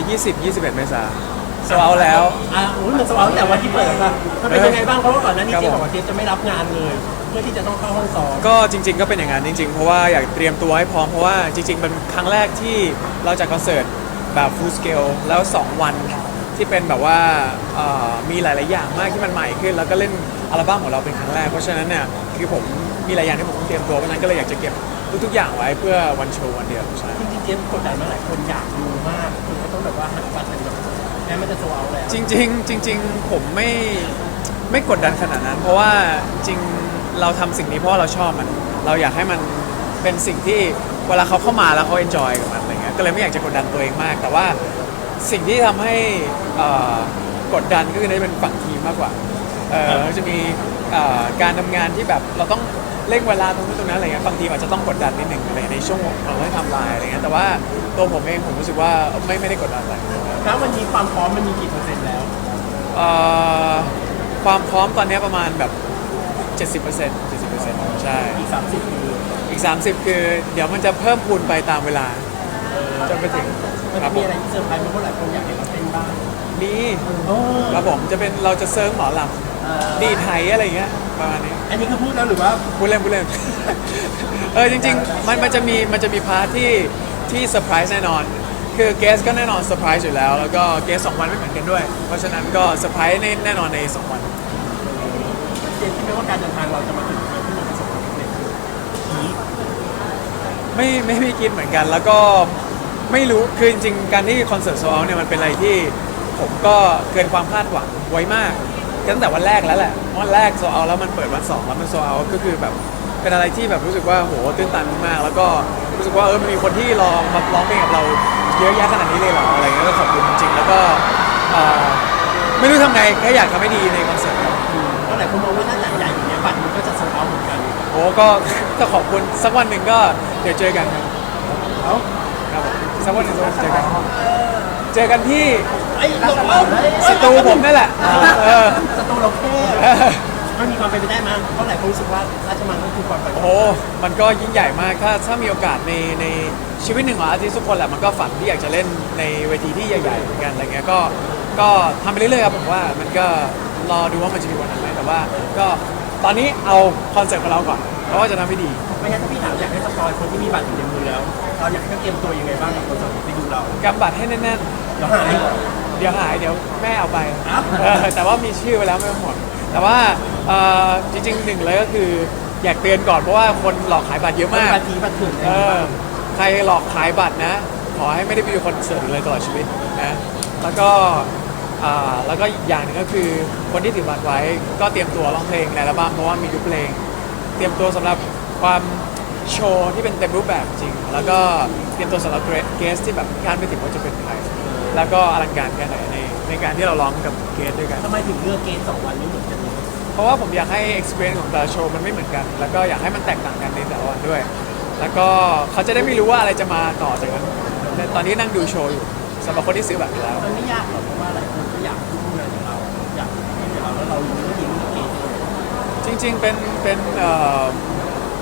20 21 เมษาโซเอาแล้ว อ่าโอ้ยมันสว่างตั้งแต่วันที่เปิดอะมันเป็นยังไงบ้างเพราะว่าก่อนหน้านี้ครับเจผมบอกว่าเจจะไม่รับงานเลย เพื่อที่จะต้องเข้าห้องซ้อมก็จริง ๆ ก็เป็นอย่างนั้นจริง ๆ เพราะว่าอยากเตรียมตัวให้พร้อมเพราะว่าจริงๆเป็นครั้งแรกที่เราจัดคอนเสิร์ตแบบ full scale แล้ว 2 วันที่เป็นแบบว่าเอ่อมีหลาย ๆ อย่างมากที่มันใหม่ขึ้น แล้วก็เล่นอัลบั้มของเราเป็นครั้งแรก เพราะฉะนั้นเนี่ยคือผมมีหลายอย่างที่ผมต้องเตรียมตัวเพราะฉะนั้นก็เลยอยากจะเก็บ ทุกๆอย่างไว้เพื่อวันโชว์วันเดียวใช่จริงๆเจมกดดันมาหลายคนอยากดูมากคุณก็ต้องแบบว่าหาบัตรกันแบบแม้มันจะโซเอาแล้วจริง ๆ จริง ๆ ผมไม่ไม่กดดันขนาดนั้น เพราะว่าจริงเราทำสิ่งนี้เพราะว่าเราชอบมัน เราอยากให้มันเป็นสิ่งที่เวลาเขาเข้ามาแล้วเขาเอนจอยกับมันอะไรเงี้ยก็เลยไม่อยากจะกดดันตัวเองมาก แต่ว่าสิ่งที่ทำให้เอ่อกดดันก็คือในเป็นฝั่งทีมมากกว่าเออจะมีเอ่อการทำงานที่แบบเราต้อง เร่งเวลาตรงนี้ตรงนั้นอะไรเงี้ยบางทีอาจจะต้องกดดันนิดหนึ่งอะไรในช่วงของเราให้ทำลายอะไรเงี้ยแต่ว่าตัวผมเองผมรู้สึกว่าไม่ไม่ได้กดดันอะไรแล้ววันนี้ความพร้อมมันมีกี่เปอร์เซ็นต์แล้ว เอ่อความพร้อมตอนนี้ประมาณแบบ 70% 70%ใช่ อีกสามสิบคืออีก 30 คือ เดี๋ยวมันจะเพิ่มพูนไปตามเวลาจนไปถึงมันครัจะบผมีมอะไรที่เซอร์ไพรส์ไหมเพราะหลายคนอยากเห็นเราเต้นบ้างมี โอ้ครับผมจะเป็นเราจะเซิร์ฟหมอลเอ่อำ ดีไทยอะไรอย่างเงี้ยประมาณนี้อันนี้คือพูดแล้วหรือว่าพูดเล่นพูดเล่น เออจริงๆมันมันจะมีมันจะมีพาร์ทที่ที่เซอร์ไพรส์แน่นอน คือเกสก็แน่นอนเซอร์ไพรส์อยู่แล้ว แล้วก็เกสสองวันไม่เหมือนกันด้วย เพราะฉะนั้นก็เซอร์ไพรส์แน่นอนในสองวัน เจมคิดไหมว่าการเดินทางเราจะมาถึงจุดที่มันประสบความสำเร็จพีคไม่ไม่ไม่คิดเหมือนกันแล้วก็ไม่รู้คือจริงๆการที่คอนเสิร์ตโซลเนี่ยมันเป็นอะไรที่ผมก็เกินความคาดหวังไว้มาก ตั้งแต่วันแรกแล้วแหละวันแรกโซลแล้วมันเปิดวันสองแล้วมันโซลก็คือแบบเป็นอะไรที่แบบรู้สึกว่าโหตื้นตันมาก แล้วก็รู้สึกว่าเออมันมีคนที่รอมาร้องเพลงกับเราเยอะแยะขนาดนี้เลยเหรออะไรเงี้ยก็ขอบคุณจริงๆแล้วก็เอ่อไม่รู้ทำไงแค่อยากทำให้ดีในคอนเสิร์ตครับเพราะหลายคนมองว่าถ้าจัดใหญ่อย่างเงี้ยบัตรมันก็จะโซเอาเหมือนกันโอ้ก็ก็ขอบคุณสักวันหนึ่งก็เดี๋ยวเจอกันครับเอ้าครับผมสักวันหนึ่งเจอกันเจอกันที่ไอ้เราเอา สตูผมนั่นแหละเออ สตูเราแค่เออมันมีความเป็นไปได้มั้ยเพราะหลายคนรู้สึกว่าราชมังก็คือความฝันโอ้โหมันก็ยิ่งใหญ่มาก ถ้าถ้ามีโอกาสในในชีวิตหนึ่งของอาร์ติสต์ทุกคนแหละ มันก็ฝันที่อยากจะเล่นในเวทีที่ใหญ่ๆเหมือนกันอะไรเงี้ย ก็ ก็ทำไปเรื่อยๆครับผมว่า มันก็รอดูว่ามันจะมีวันนั้นไหมแต่ว่า ก็ตอนนี้เอาคอนเสิร์ตของเราก่อนเพราะว่าจะทำให้ดี ไม่งั้นถ้าพี่ถามอยากให้สปอยคนที่มีบัตรอยู่ในมือแล้วเราอยากให้เขาเตรียมตัวยังไงบ้างกับคอนเสิร์ตไปดูเรากำบัตรให้แน่นเดี๋ยวหายๆเดี๋ยวหายเดี๋ยวแม่เอาไปอ้าวเออแต่ว่ามีชื่อไปแล้วไม่ต้องห่วงแต่ว่าเอ่อจริงๆหนึ่งเลยก็คืออยากเตือนก่อนเพราะว่าคนหลอกขายบัตรเยอะมามากบัตรทีบัตรถื่อนเออใครหลอกขายบัตรนะ ขอให้ไม่ได้ไปดูคอนเสิร์ตอีกเลยตลอดชีวิตนะแล้วก็อ่าแล้วก็อีกอย่างหนึ่งก็คือคนที่ถือบัตรไว้ก็เตรียมตัวร้องเพลงในอัลบั้มเพราะว่ามีทุกเพลง เตรียมตัวสำหรับความโชว์ที่เป็นเต็มรูปแบบจริง แล้วก็เตรียมตัวสำหรับเกสที่แบบคาดไม่ถึงว่าจะเป็นใคร แล้วก็อลังการแค่ไหนในในการที่เราร้องกับเกสด้วยกัน ทำไมถึงเลือกเกณฑ์สองวันนี้เหมือนกันเนี่ยเพราะว่าผมอยากให้ experience ของแต่ละโชว์มันไม่เหมือนกัน แล้วก็อยากให้มันแตกต่างกันในแต่ละวันด้วย แล้วก็เขาจะได้ไม่รู้ว่าอะไรจะมาต่อจากนั้นแต่ตอนนี้นั่งดูโชว์อยู่สำหรับคนที่ซื้อบัตรไปแล้ว มันไม่ยากหรอกเพราะว่าหลายคนก็อยากดูงานของเราอยากดูงานของเราแล้วเรารู้ว่ายิงเลือกเกณฑ์จริงๆ เป็นเป็นเอ่อ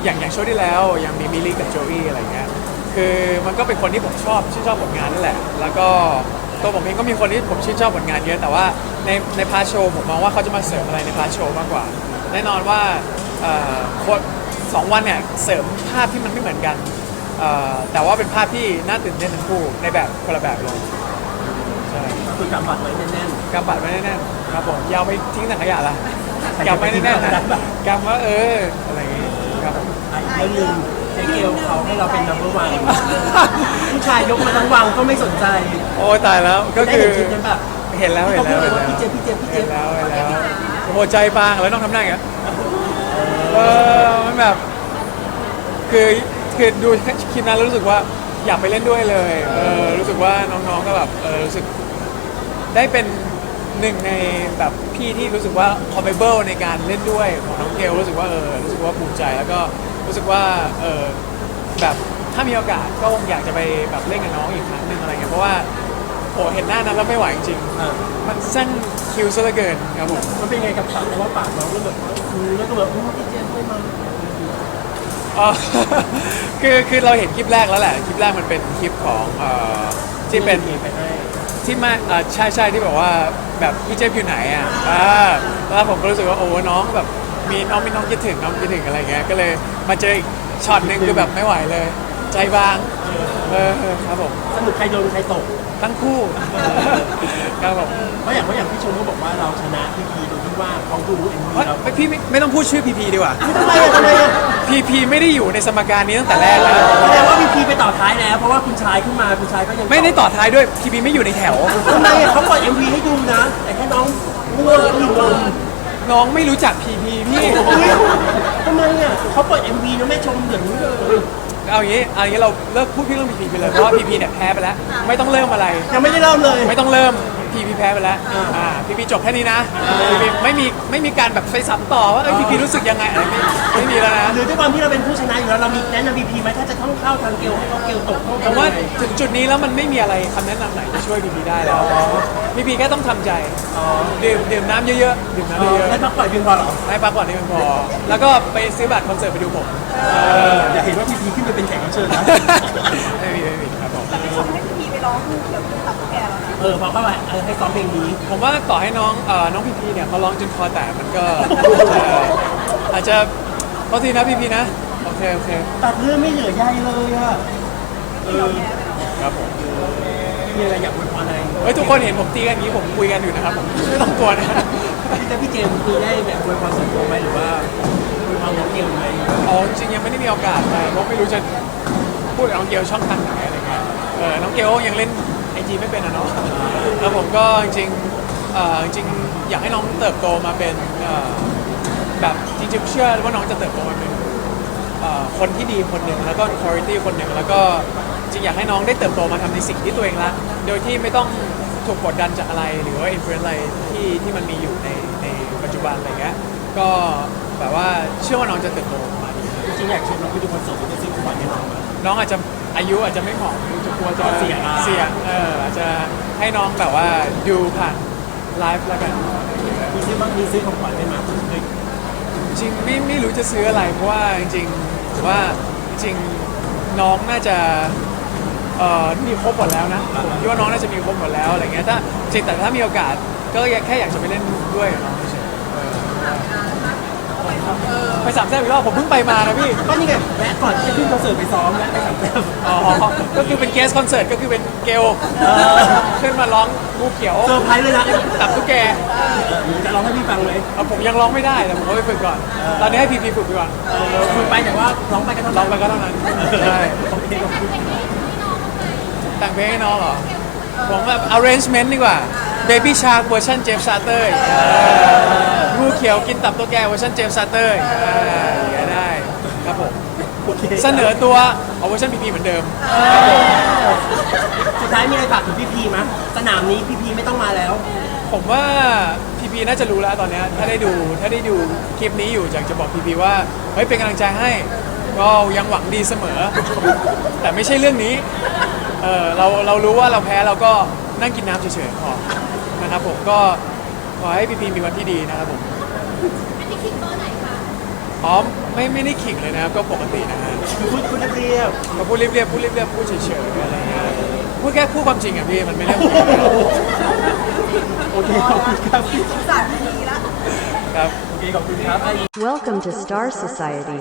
อย่างอย่างโชว์ที่แล้วยังมีมิลลี่กับโจวี่อะไรเงี้ยคือมันก็เป็นคนที่ผมชอบชื่นชอบผลงานนั่นแหละ แล้วก็ ตัวผมเองก็มีคนที่ผมชื่นชอบผลงานเยอะแต่ว่าในในพาร์ทโชว์ผมมองว่าเขาจะมาเสริมอะไรในพาร์ทโชว์มากกว่า แน่นอนว่าเอ่อคนสองวันเนี่ยเสริมภาพที่มันไม่เหมือนกันเอ่อแต่ว่าเป็นภาพที่น่าตื่นเต้นทั้งคู่ในแบบคนละแบบเลยใช่ก็คือกำบัตรไว้แน่นกำบัตรไว้แน่นๆครับผมอยาวไปทิ้งถังขยะละๆกำไว้แน่นๆนะกำว่าเอออะไรอย่างงี้ครับผม อะอีกเรื่องหนึ่งเจ๊เกลเขาให้เราเป็น number one ผู้ชายยกมาทั้งวังก็ไม่สนใจโอ้ยตายแล้วก็ได้คือเห็นคลิปนั้นแบบเห็นแล้วเห็เขานพูแล้ดวเลยเห็นว่าแล้วพี่เจมส์พี่เจมส์พี่เจเห็มนส์แล้วเห็นแล้วโอ้โหใจบางแล้วต้องทำหน้าอย่างเงี้ยเออมันแบบคือคือดูคลิปนั้นแล้วรู้สึกว่าอยากไปเล่นด้วยเลยเออรู้สึกว่าน้องๆก็แบบเออรู้สึกได้เป็นหนึ่งในแบบพี่ที่รู้สึกว่า compatible ในการเล่นด้วยของน้องเกลรู้สึกว่าเออรู้สึกว่าภูมิใจแล้วก็ รู้สึกว่าเออแบบถ้ามีโอกาสก็คงอยากจะไปแบบเล่นกับน้องอีกครั้งหนึ่งอะไรเงี้ยเพราะว่าโอ้เห็นหน้านั้นแล้วไม่ไหวจริงๆอะมันสั้นคิวซะเหลือเกินครับผม มันเป็นไงกับปากเพราะว่าปากน้องก็แบบคือแล้วก็แบบอู้พี่เจมส์ไม่มาอ๋อ คือคือเราเห็นคลิปแรกแล้วแหละคลิปแรกมันเป็นคลิปของเอ่อที่เป็นไปให้ที่มาอ่าใช่ใช่ที่บอกว่าแบบพี่เจฟอยู่ไหนอะอ่าแล้วผมก็รู้สึกว่าโอ้น้องแบบ มีน้องมีน้องคิดถึงน้องคิดถึงอะไรเงี้ยก็เลยมาเจออีกช็อตหนึ่งคือแบบไม่ไหวเลย ใจบางเออครับผมสนุกใครโดนใครตกทั้งคู่ครับผมเพราะอย่างเพราะอย่างพี่ชมก็บอกว่าเราชนะพี่พีโดยที่ว่าเขาดูเอ็มวีเฮ้ยเราพี่ไม่ไม่ต้องพูดชื่อพีพีดีกว่าทำไมอะทำไมอะพีพีไม่ได้อยู่ในสมการนี้ตั้งแต่แรกแล้วแสดงว่าพี่พีไปต่อท้ายแล้วเพราะว่าคุณชายขึ้นมาคุณชายก็ยังไม่ได้ต่อท้ายด้วยพีพีไม่อยู่ในแถวทำไมอะเขาเปิดเอ็มวีให้ดูนะ แต่แค่น้องง่วงแล้วอิ่ม นมน้องไม่รู้จักพีพีพี่ทำไมอะเขาเปิด MV นะแม่ชมอย่างนี้เลยเอาอย่างนี้เอาอย่างนี้เราเลิกพูดพี่เรื่องพีพีไปเลยเพราะว่าพีพีเนี่ยแพ้ไปแล้ว ไม่ต้องเริ่มอะไร ยังไม่ได้เริ่มเลย ไม่ต้องเริ่ม พีพีแพ้ไปแล้วอ่าอ่าพีพีจบแค่นี้นะพีพีไม่มีไม่มีการแบบไปซ้ำต่อว่าเอ้ยพีพีรู้สึกยังไงอะไรไม่ไม่มีแล้วนะหรือด้วยความที่เราเป็นผู้ชนะอยู่แล้วเรามีแนะนำ VP ไหมถ้าจะต้องเข้าทางเกลให้เขาเกลตกเข้าผมว่าถึงจุดนี้แล้วมันไม่มีอะไรคำแนะนำไหนที่ช่วยพีพีได้แล้วพีพีแค่ต้องทำใจดื่มดื่มน้ำเยอะๆดื่มน้ำเยอะได้พักผ่อนเพียงพอเหรอๆให้พักผ่อนให้เพียงพอ แล้วก็ไปซื้อบัตรคอนเสิร์ตไปดูผม อยากเห็นว่า VP ขึ้นไปเป็นแขกรับเชิญนะ ไม่มีไม่มีครับผมแต่ไม่ชมให้พี่ไปร้องคู่เกี่ยวกับ เออพอเข้าไปเออให้ซ้อมเพลงนี้ผมว่าต่อให้น้องเอ่อน้องพีพีเนี่ยเขาร้องจนคอแตกมันก็เอ่ออาจจะพอทีนะพีพีนะโอเคโอเคตัดเรื่องไม่เหลือใยเลยอะเออครับผมมีอะไรอยากอวยพรอะไรเฮ้ยทุกคนเห็นผมตีกันอย่างนี้ผมคุยกันอยู่นะครับผมไม่ต้องกลัวนะพี่แต่พี่เจมส์คือได้แบบอวยพรส่วนตัวไหมหรือว่าอวยพรน้องเกลไหมอ๋อจริงๆยังไม่ได้มีโอกาสไปเพราะไม่รู้จะพูดกับน้องเกลช่องทางไหนอะไรเงี้ยเออน้องเกลยังเล่นไอ จีไม่เป็นอะเนาะแล้วผมก็จริงๆเอ่อจริงๆอยากให้น้องเติบโตมาเป็นเอ่อแบบจริงๆเชื่อว่าน้องจะเติบโตมาเป็นเอ่อคนที่ดีคนหนึ่งแล้วก็ quality คนหนึ่งแล้วก็จริงอยากให้น้องได้เติบโตมาทำในสิ่งที่ตัวเองรักโดยที่ไม่ต้องถูกกดดันจากอะไรหรือว่า influence อะไรที่ที่มันมีอยู่ในในปัจจุบันอะไรเงี้ยก็แบบว่าเชื่อว่าน้องจะเติบโตมาดี จริงๆอยากชวนน้องไปดูคอนเสิร์ตหรือจะซื้อของขวัญให้น้องไหมน้องอาจจะ อายุอาจจะไม่เหมาะจะกลัวจะเสี่ยงอะ เสี่ยงเอออาจจะให้น้องแบบว่าดูผ่านไลฟ์แล้วกันมีซื้อบ้างมีซื้อของขวัญให้ไหมเคยจริงไม่ไม่รู้จะซื้ออะไรเพราะว่าจริงๆผมว่าจริงๆน้องน่าจะเอ่อมีครบหมดแล้วนะผมคิดว่าน้องน่าจะมีครบหมดแล้วอะไรเงี้ยถ้าจริงแต่ถ้ามีโอกาสก็แค่อยากจะไปเล่นด้วยกับน้องเฉยๆเออ ไปสามแซ่บอีกรอบผมเพิ่งไปมานะพี่ก็นี่ไงแวะก่อนที่จะขึ้นคอนเสิร์ตไปซ้อมแวะไปสามแต้มอ๋อก็คือเป็นเกสคอนเสิร์ตก็คือเป็นเกลขึ้นมาร้องงูเขียวเซอร์ไพรส์เลยนะตับตุ๊กแกจะร้องให้พี่ฟังไหมเอาผมยังร้องไม่ได้แต่ผมก็ไปฝึกก่อน ตอนนี้ให้พีพีฝึกไปก่อนเออคุยไปแต่ว่าร้องไปก็เท่าร้นั้องนไปก็เท่านั้นใช่โอเคขอบคุณแต่งเพลงให้น้องเหรอผมแบบ arrangement ดีกว่า Baby Shark เวอร์ชันเจมส์ซาเตอร์งูเขียวกินตับตัวแกเวอร์ชันเจมส์ซาเตอร์อย่างเงี้ยได้ครับผมโอเคเสนอตัวเอาเวอร์ชันพีพีเหมือนเดิม สุดท้ายมีอะไรฝากถึงพี่พีไหมสนามนี้พี่พีไม่ต้องมาแล้ว ผมว่าพีพีน่าจะรู้แล้วตอนเนี้ยถ้าได้ดูถ้าได้ดูคลิปนี้อยู่อยากจะบอกพีพีว่าเฮ้ยเป็นกำลังใจให้ก็ยังหวังดีเสมอ แต่ไม่ใช่เรื่องนี้เออเราเรารู้ว่าเราแพ้เราก็นั่งกินน้ำเฉยๆพอ นะครับผมก็ขอให้พีพีมีวันที่ดีนะครับผมอ๋อไม่ไม่ได้ขิงเลยนะครับก็ปกตินะฮะคือพูดพูดเรียบก็พูดเรียบๆพูดเรียบๆพูดเฉยๆอะไรเงี้ยพูดแค่พูดความจริงอะพี่มันไม่เรื่องๆโอเคขอบคุณครับสงสารพี่ละครับโอเคขอบคุณครับ Welcome to Star Society.